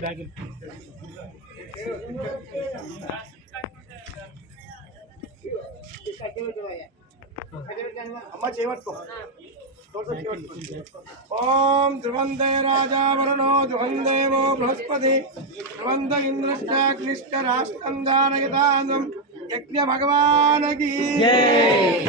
Bag ओम ध्रुवंदे राजा वरुणो ध्रुवंदेव बृहस्पति। ध्रुवंद इंद्रश्चाग्निश्च राष्ट्रन्दानयतानम् यज्ञ भगवान की जय।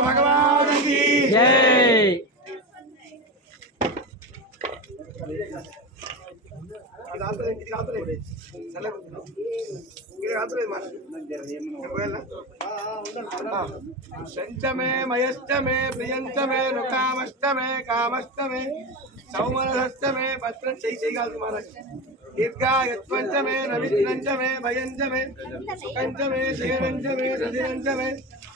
भगवान की जय। ఆతలేదు. మయష్టమే ప్రియంచమే రుకామష్టమే కామష్టమే సౌమనహస్తమే పత్రం చేయి చేయగలదు మహారాజ్. దీర్ఘాయత్వంచమే రవిత్రంచమే భయంచమే సుఖంచమే శయనంచమే రథినంచమే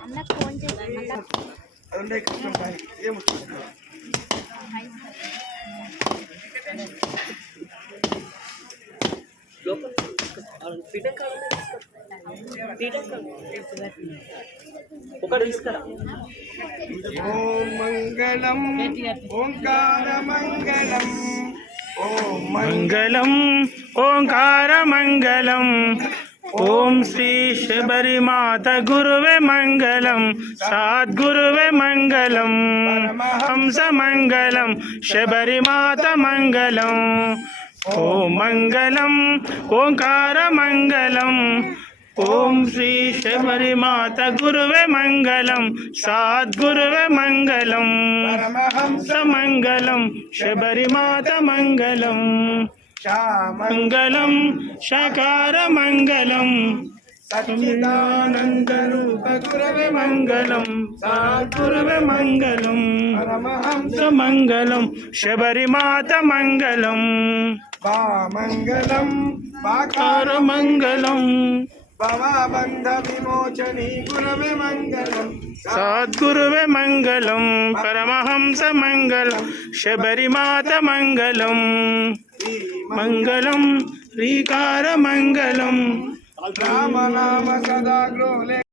అన్నకు ఫోన్ మంగళం ఓంకార మంగళం మంగళం ఓంకార మంగళం ఓం శ్రీ శబరిమాత గురువే మంగళం సద్గురువే మంగళం హంస మంగళం శబరిమాత మంగళం ఓం మంగళం ఓంకార మంగళం ఓం శ్రీ శబరిమాత గురువే మంగళం సద్గురువే మంగళం పరమహంస మంగళం శబరిమాత మంగళం மங்களம் ஷகார மங்களம் சச்சிதானந்தரூபகுரவே மங்களம். சாகுரவே மங்களம். பரமஹம்ச மங்களம் மங்களம் భవబంధ విమోచని గురవే మంగళం సద్గురువే మంగళం పరమహంస మంగళం శబరిమాత మంగళం మంగళం శ్రీకార మంగళం. రామ నామ సదా గ్రోలే